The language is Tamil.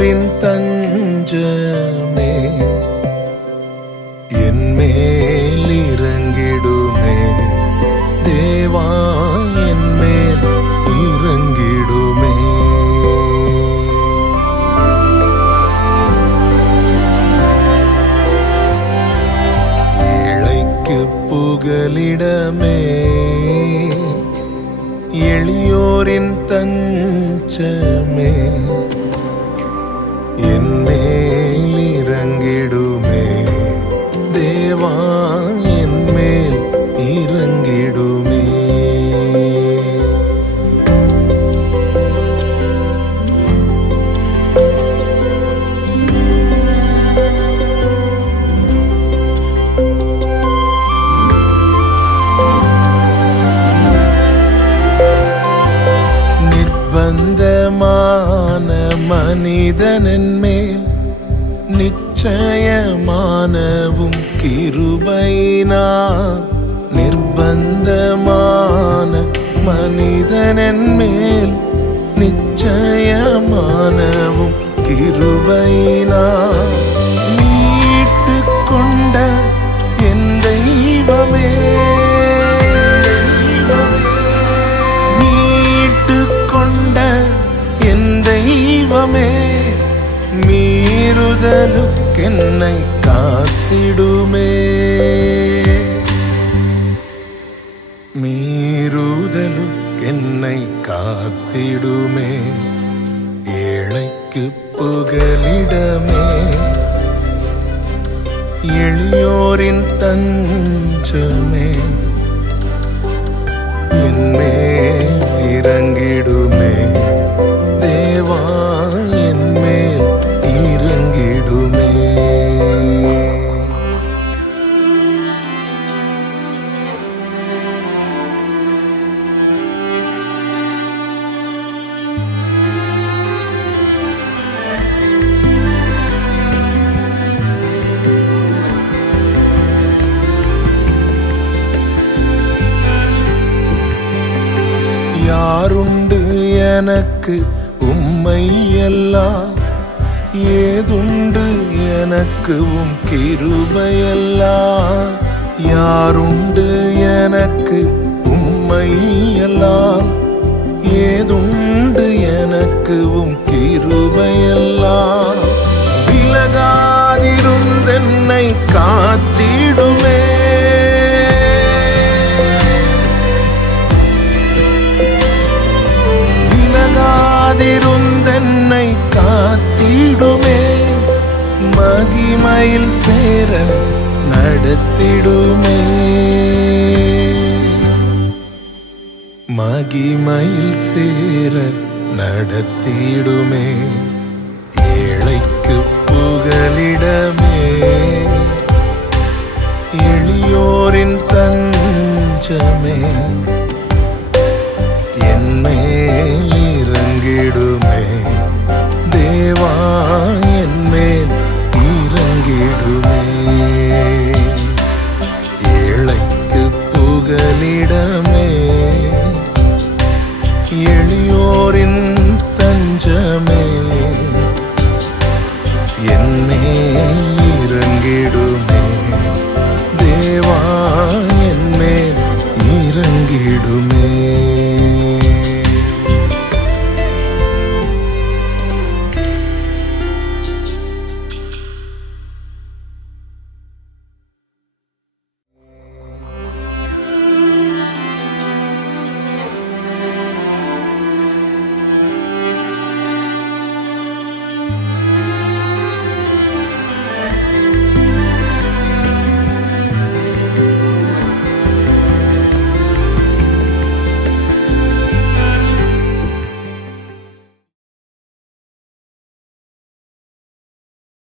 எளியோரின் தஞ்சமே என்மேல் இறங்கிடுமே தேவா, என்மேல் இறங்கிடுமே. ஏழைக்கு புகலிடமே எளியோரின் தஞ்சமே என்மேல் இறங்கிடுமே தேவா, என்மேல் இறங்கிடுமே. நிர்பந்தமான மனிதனின் மேல் நிச்சயமானவும் கிருபையினால், நிர்பந்தமான மனிதனின் மேல் நிச்சயமானவும் கிருபையினால் மீட்டு கொண்ட என் தெய்வமே, மீட்டு கொண்ட என் தெய்வமே, மீறுதலுக்கென்னை காத்திடுமே, மீறுதலுக்கென்னை காத்திடுமே. ஏழைக்கு புகலிடமே எளியோரின் தஞ்சமே என்மேல் இறங்கிடுமே தேவா, என்மேல் இறங்கிடுமே. யாருண்டு எனக்கு உம்மை எல்லாம், ஏதுண்டு எனக்கு உம் கிருபையெல்லாம். யாருண்டு எனக்கு உம்மை எல்லாம், ஏதுண்டு எனக்கு உம் கிருபையெல்லாம். விலகாதிருந்தென்னை காத்திடுமே, விலகாதிருந்தென்னை காத்திடுமே. மகிமையில் சேர நடத்திடுமே, மகிமையில் சேர நடத்திடுமே.